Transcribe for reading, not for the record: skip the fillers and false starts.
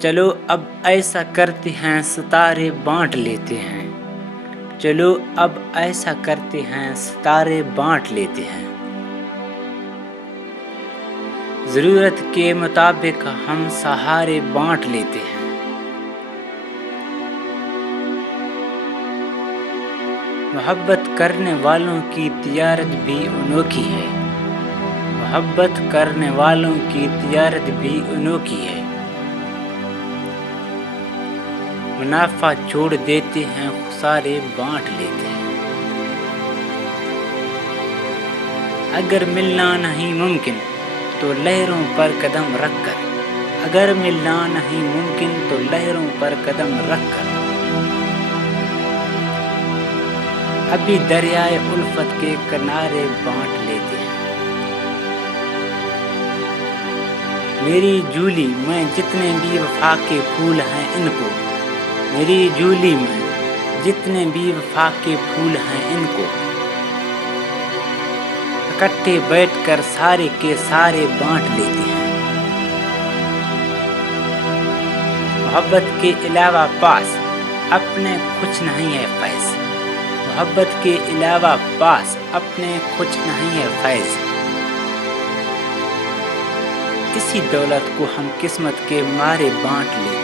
چلو اب ایسا کرتے ہیں ستارے بانٹ لیتے ہیں، چلو اب ایسا کرتے ہیں ستارے بانٹ لیتے ہیں، ضرورت کے مطابق ہم سہارے بانٹ لیتے ہیں، محبت کرنے والوں کی تجارت بھی انوکھی ہے، محبت کرنے والوں کی تجارت بھی انوکھی ہے، منافع چھوڑ دیتے ہیں خسارے بانٹ لیتے ہیں، اگر ملنا نہیں ممکن تو لہروں پر قدم رکھ کر، اگر ملنا نہیں ممکن تو لہروں پر قدم رکھ کر، ابھی دریائے الفت کے کنارے بانٹ لیتے ہیں، میری جولی میں جتنے بھی وفا کے پھول ہیں ان کو، میری جولی میں جتنے بھی وفا کے پھول ہیں ان کو، اکٹھے بیٹھ کر سارے کے سارے بانٹ لیتے ہیں، محبت کے علاوہ پاس اپنے کچھ نہیں ہے فیض، محبت کے علاوہ پاس اپنے کچھ نہیں ہے فیض، اسی دولت کو ہم قسمت کے مارے بانٹ لیتے ہیں۔